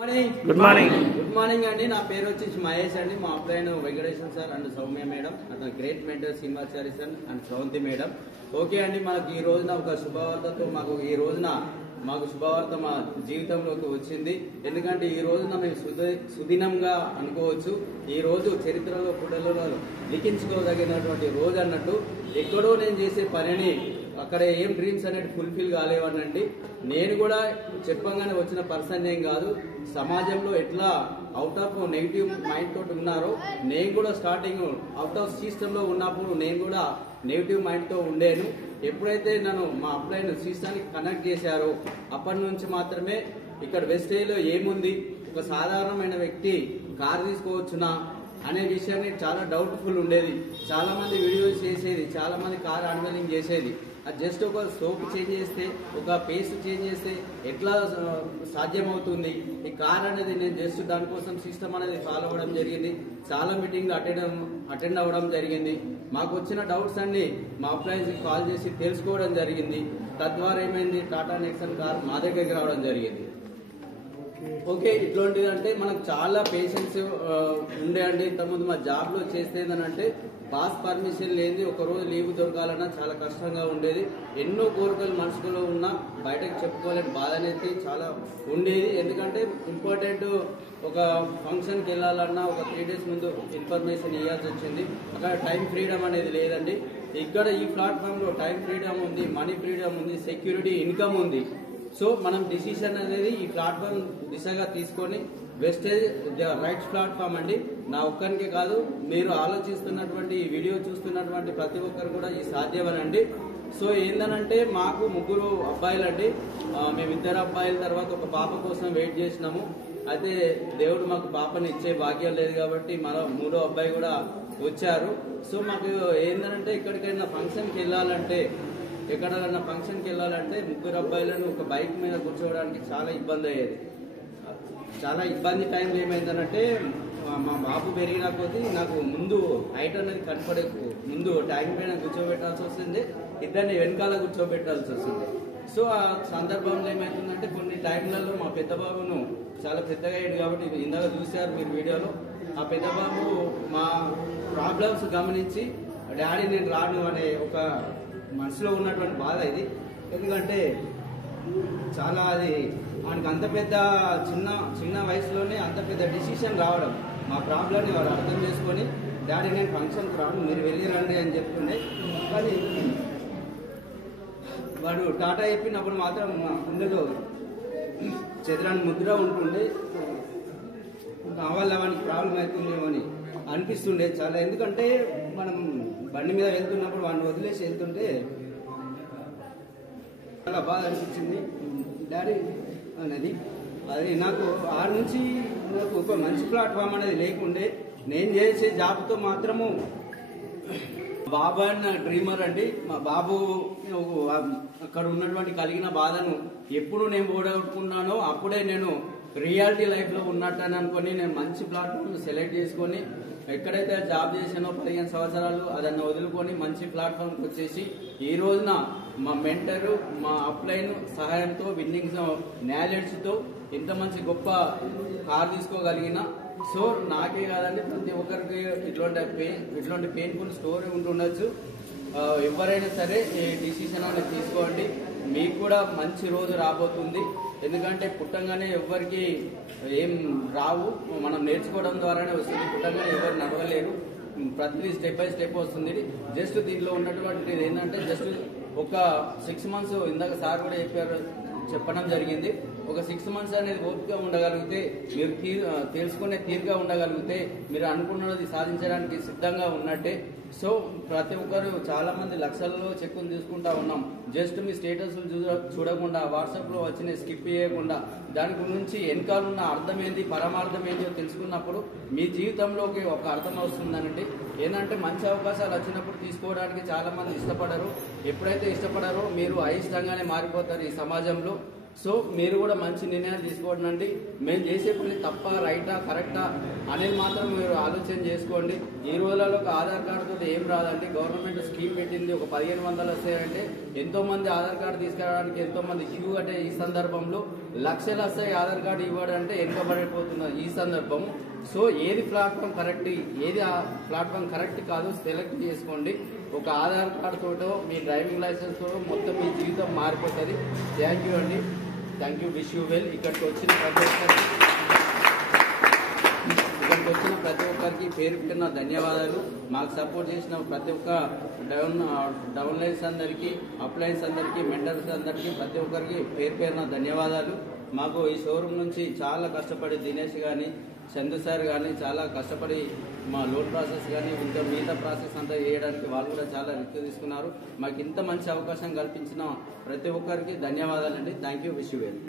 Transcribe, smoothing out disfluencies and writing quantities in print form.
Good morning అండి. నా పేరు వచ్చేసి మహేష్ అండి. మా అబ్బాయి Venkateswara sir and Soumya madam and great mentor Srinivachari sir and Sravanthi madam. Okay అండి, మనకు ఈ రోజున ఒక శుభవార్తతో మాకు శుభవార్త మా జీవితంలోకి వచ్చింది. ఎందుకంటే ఈ రోజున మేము సుదినంగా అనుకోవచ్చు. ఈ రోజు చరిత్రలో పుటలలో లిఖించుకోదగినటువంటి రోజు అన్నట్టు. ఎక్కడో నేను చేసే పనిని అక్కడ ఏం డ్రీమ్స్ అనేది ఫుల్ఫిల్ కాలేవనండి. నేను కూడా చెప్పంగానే వచ్చిన పర్సన్ ఏం కాదు. సమాజంలో ఎట్లా అవుట్ ఆఫ్ నెగిటివ్ మైండ్ తోటి ఉన్నారో, నేను కూడా స్టార్టింగ్ అవుట్ ఆఫ్ సిస్టమ్ లో ఉన్నప్పుడు నేను కూడా నెగిటివ్ మైండ్ తో ఉండేను. ఎప్పుడైతే నన్ను మా అప్లైన్ సిస్టానికి కనెక్ట్ చేశారో అప్పటి నుంచి మాత్రమే ఇక్కడ వెస్టేజ్లో ఏముంది, ఒక సాధారణమైన వ్యక్తి కార్ తీసుకోవచ్చునా అనే విషయాన్ని చాలా డౌట్ఫుల్ ఉండేది. చాలా మంది వీడియోస్ చేసేది, చాలా మంది కార్ అన్వెలింగ్ చేసేది. అది జస్ట్ ఒక సోప్ చేంజ్ చేస్తే, ఒక పేస్ట్ చేంజ్ చేస్తే ఎట్లా సాధ్యమవుతుంది ఈ కార్ అనేది? నేను జస్ట్ దానికోసం సిస్టమ్ అనేది ఫాలో అవ్వడం జరిగింది. చాలా మీటింగ్లు అటెండ్ అవ్వడం జరిగింది. మాకు వచ్చిన డౌట్స్ అన్ని మా అప్లయన్స్కి కాల్ చేసి తెలుసుకోవడం జరిగింది. తద్వారా ఏమైంది, టాటా నెక్సన్ కార్ మా దగ్గరికి రావడం జరిగింది. ఓకే, ఇట్లాంటిది అంటే మనకు చాలా పేషెన్స్ ఉండే అండి. ఇంతకుముందు మా జాబ్ లో చేస్తేందనంటే బాస్ పర్మిషన్ లేని ఒక రోజు లీవ్ దొరకాలన్నా చాలా కష్టంగా ఉండేది. ఎన్నో కోరికలు మనసులో ఉన్నా బయటకు చెప్పుకోలేని బాధ అనేది చాలా ఉండేది. ఎందుకంటే ఇంపార్టెంట్ ఒక ఫంక్షన్కి వెళ్ళాలన్నా ఒక 3 days ముందు ఇన్ఫర్మేషన్ ఇవ్వాల్సి వచ్చింది. అక్కడ టైం ఫ్రీడమ్ అనేది లేదండి. ఇక్కడ ఈ ప్లాట్ఫామ్ లో టైం ఫ్రీడమ్ ఉంది, మనీ ఫ్రీడమ్ ఉంది, సెక్యూరిటీ, ఇన్కమ్ ఉంది. సో మనం డిసిషన్ అనేది ఈ ప్లాట్ఫామ్ దిశగా తీసుకొని వెస్టేజ్ రైట్ ప్లాట్ఫామ్ అండి. నా ఒక్కరికే కాదు, మీరు ఆలోచిస్తున్నటువంటి ఈ వీడియో చూస్తున్నటువంటి ప్రతి ఒక్కరు కూడా ఈ సాధ్యమనండి. సో ఏందనంటే మాకు 3 అబ్బాయిలండి. మేమిద్దరు అబ్బాయిల తర్వాత ఒక పాప కోసం వెయిట్ చేసినాము. అయితే దేవుడు మాకు పాపని ఇచ్చే భాగ్యం లేదు కాబట్టి మరో 3వ అబ్బాయి కూడా వచ్చారు. సో మాకు ఏందనంటే ఎక్కడికైనా ఫంక్షన్కి వెళ్ళాలంటే 3 అబ్బాయిలను ఒక బైక్ మీద కూర్చోవడానికి చాలా ఇబ్బంది అయ్యేది. చాలా ఇబ్బంది టైంలో ఏమైందనంటే మా బాబు పెరిగిన కొద్దీ నాకు ముందు హైట్ అనేది కనపడే ముందు ట్యాంక్ పైన కూర్చోబెట్టాల్సి వస్తుంది, ఇద్దరిని వెనకాల కూర్చోబెట్టాల్సి వస్తుంది. సో ఆ సందర్భంలో ఏమవుతుందంటే కొన్ని టైంలలో మా పెద్ద బాబును చాలా పెద్దగా అయ్యాడు కాబట్టి ఇందాక చూశారు మీరు వీడియోలో. ఆ పెద్ద బాబు మా ప్రాబ్లమ్స్ గమనించి డాడీ నేను రాను అనే ఒక మనసులో ఉన్నటువంటి బాధ ఇది. ఎందుకంటే చాలా అది మనకి అంత పెద్ద చిన్న వయసులోనే అంత పెద్ద డిసిషన్ రావడం, మా ప్రాబ్లమ్ని వాడు అర్థం చేసుకొని డాడీ నేను ఫంక్షన్కి రాను మీరు వెళ్ళి రండి అని చెప్తుండే. కానీ వాడు టాటా చెప్పినప్పుడు మాత్రం అందులో చదరాని ముద్ర ఉంటుండే, నా వల్ల వానికి ప్రాబ్లం అవుతుందేమో అని అనిపిస్తుండే చాలా. ఎందుకంటే మనం బండి మీద వెళ్తున్నప్పుడు వాడిని వదిలేసి వెళ్తుంటే చాలా బాధ అనిపించింది డాడీ అనేది. అది నాకు ఆ నుంచి నాకు ఒక మంచి ప్లాట్ఫామ్ అనేది లేకుండే. నేను చేసే జాబ్తో మాత్రము బాబు అన్న డ్రీమర్ అండి. మా బాబు అక్కడ ఉన్నటువంటి కలిగిన బాధను ఎప్పుడు నేను పోగొట్టుకున్నానో అప్పుడే నేను రియాలిటీ లైఫ్లో ఉన్నట్టు అని అనుకొని నేను మంచి ప్లాట్ఫామ్ సెలెక్ట్ చేసుకొని ఎక్కడైతే జాబ్ చేసానో 15 సంవత్సరాలు అదನ್ನು వదులుకొని మంచి ప్లాట్ఫామ్కి వచ్చేసి ఈ రోజున మా మెంటరు మా అప్లైన్ సహాయంతో విన్నింగ్స్ నాలెడ్జ్తో ఇంత మంచి గొప్ప కార్ తీసుకోగలిగిన. సో నాకే కాదండి, ప్రతి ఒక్కరికి ఇట్లాంటి పెయిన్ఫుల్ స్టోరీ ఉంటుండొచ్చు. ఎవరైనా సరే ఈ డిసిషన్ అనేది తీసుకోండి, మీకు కూడా మంచి రోజు రాబోతుంది. ఎందుకంటే పుట్టంగానే ఎవరికి ఏం రావు, మనం నేర్చుకోవడం ద్వారానే వస్తుంది. పుట్టంగానే ఎవరు నడవలేరు, ప్రతిదీ స్టెప్ బై స్టెప్ వస్తుంది. జస్ట్ దీనిలో ఉన్నటువంటి ఏంటంటే జస్ట్ ఒక 6 months ఇందాక సార్ కూడా చెప్పడం జరిగింది. ఒక 6 months అనేది ఓపికగా ఉండగలిగితే, మీరు తెలుసుకునే తీరుగా ఉండగలిగితే మీరు అనుకున్నది సాధించడానికి సిద్ధంగా ఉన్నట్టే. సో ప్రతి ఒక్కరు చాలా మంది లక్షల్లో చెక్కులు తీసుకుంటా ఉన్నాం. జస్ట్ మీ స్టేటస్లు చూడకుండా వాట్సాప్లో వచ్చిన స్కిప్ చేయకుండా దాని గురించి వెనకాలన్న అర్థం ఏంది, పరమార్థం ఏందో తెలుసుకున్నప్పుడు మీ జీవితంలోకి ఒక అర్థం వస్తుందనండి. ఏంటంటే మంచి అవకాశాలు వచ్చినప్పుడు తీసుకోవడానికి చాలా మంది ఇష్టపడరు. ఎప్పుడైతే ఇష్టపడారో మీరు అయిష్టంగానే మారిపోతారు ఈ సమాజంలో. సో మీరు కూడా మంచి నిర్ణయాలు తీసుకోండి. మేము చేసే పని తప్ప రైటా కరెక్టా అనేది మాత్రం మీరు ఆలోచన చేసుకోండి. ఈ రోజులలో ఒక ఆధార్ కార్డుతో ఏం రాదండి. గవర్నమెంట్ స్కీమ్ పెట్టింది, ఒక 1500 వస్తాయంటే ఎంతో మంది ఆధార్ కార్డు తీసుకురావడానికి ఎంతో మంది క్యూ. అంటే ఈ సందర్భంలో లక్షలు వస్తాయి ఆధార్ కార్డు ఇవ్వడంటే వెనుకబడిపోతున్నారు ఈ సందర్భం. సో ఏది ప్లాట్ఫామ్ కరెక్ట్, ఏది ప్లాట్ఫామ్ కరెక్ట్ కాదు సెలెక్ట్ చేసుకోండి. ఒక ఆధార్ కార్డు తోటో మీ డ్రైవింగ్ లైసెన్స్ తోటో మొత్తం మీ జీవితం మారిపోతుంది. థ్యాంక్ యూ అండి, thank you, wish you well. ఇక్కడికి వచ్చిన ప్రతి ఒక్కరికి పేరు పెట్టిన ధన్యవాదాలు. మాకు సపోర్ట్ చేసిన ప్రతి ఒక్క డౌన్లైన్స్ అందరికీ, అప్లైన్స్ అందరికీ, మెంటర్స్ అందరికీ, ప్రతి ఒక్కరికి పేరు పేరున ధన్యవాదాలు. మాకు ఈ షోరూమ్ నుంచి చాలా కష్టపడి దినేష్ కానీ, చందు సార్ కానీ చాలా కష్టపడి మా లోన్ ప్రాసెస్ కానీ ఇంకా మిగతా ప్రాసెస్ అంతా చేయడానికి వాళ్ళు కూడా చాలా రిస్క్ తీసుకున్నారు. మాకు ఇంత మంచి అవకాశం కల్పించిన ప్రతి ఒక్కరికి ధన్యవాదాలండి. Thank you, wish you well.